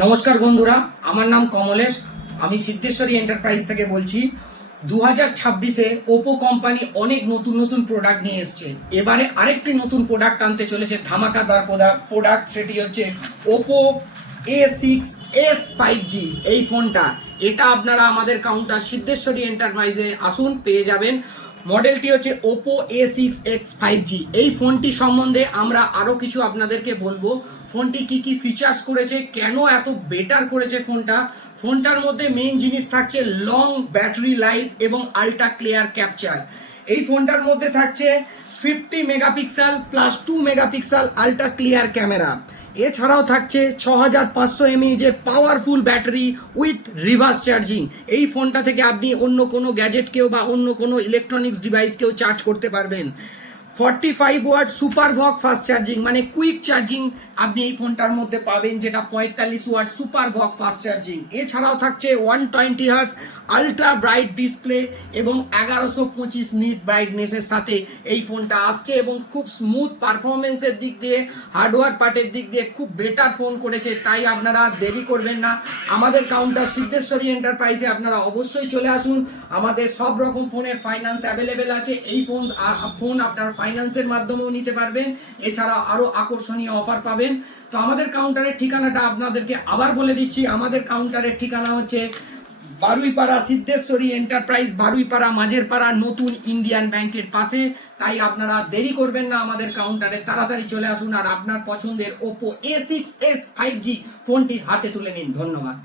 নমস্কার বন্ধুরা, আমার নাম কমলেশ। আমি সিদ্ধেশ্বরী এন্টারপ্রাইজ থেকে বলছি। 2026-এ ওপো কোম্পানি অনেক নতুন নতুন প্রোডাক্ট নিয়ে এসছে। এবারে আরেকটি নতুন প্রোডাক্ট আনতে চলেছে, ধামাকাদার প্রোডাক্ট। সেটি হচ্ছে ওপো A6s 5G। এই ফোনটা আপনারা আমাদের কাউন্টার সিদ্ধেশ্বরী এন্টারপ্রাইজে আসুন, পেয়ে যাবেন। মডেলটি হচ্ছে ওপো A6s 5G। এই ফোনটি সম্বন্ধে আমরা আরও কিছু আপনাদেরকে বলবো। ফোনটি কি কি ফিচার্স করেছে, কেন এত বেটার করেছে ফোনটার মধ্যে মেইন জিনিস থাকছে লং ব্যাটারি লাইফ এবং আল্ট্রা ক্লিয়ার ক্যাপচার। এই ফোনটার মধ্যে থাকছে 50 megapixel plus 2 megapixel ultra clear camera. এছাড়াও থাকছে 6500 mAh এর powerful battery with reverse charging. এই ফোনটা থেকে আপনি অন্য কোনো গ্যাজেটকেও বা অন্য কোনো ইলেকট্রনিক্স ডিভাইসকেও চার্জ করতে পারবেন। 45 ওয়াট সুপার ভক ফাস্ট চার্জিং, মানে কুইক চার্জিং আপনি এই ফোনটার মধ্যে পাবেন, যেটা 45 ওয়াট সুপার ভক ফাস্ট চার্জিং। এছাড়াও থাকছে 120 হার্টজ আলট্রা ব্রাইট ডিসপ্লে এবং 1125 নিট ব্রাইটনেসের সাথে এই ফোনটা আসছে, এবং খুব স্মুথ পারফরমেন্সের দিক দিয়ে, হার্ডওয়্যার পার্টের দিক দিয়ে খুব বেটার ফোন করেছে। তাই আপনারা দেরি করবেন না, আমাদের কাউন্টার সিদ্ধেশ্বরী এন্টারপ্রাইজে আপনারা অবশ্যই চলে আসুন। আমাদের সব রকম ফোনের ফাইন্যান্স অ্যাভেলেবেল আছে। এই ফোন আপনার ফাইন্যান্সের মাধ্যমেও নিতে পারবেন। এছাড়াও আরও আকর্ষণীয় অফার পাবেন। তো আমাদের কাউন্টারের ঠিকানাটা আপনাদেরকে আবার বলে দিচ্ছি। আমাদের কাউন্টারের ঠিকানা হচ্ছে বারুইপাড়া সিদ্ধেশ্বরী এন্টারপ্রাইজ, বারুইপাড়া মাঝেরপাড়া নতুন ইন্ডিয়ান ব্যাংকের পাশে। তাই আপনারা দেরি করবেন না, আমাদের কাউন্টারে তাড়াতাড়ি চলে আসুন আর আপনার পছন্দের ওপো A6s 5G ফোনটি হাতে তুলে নিন। ধন্যবাদ।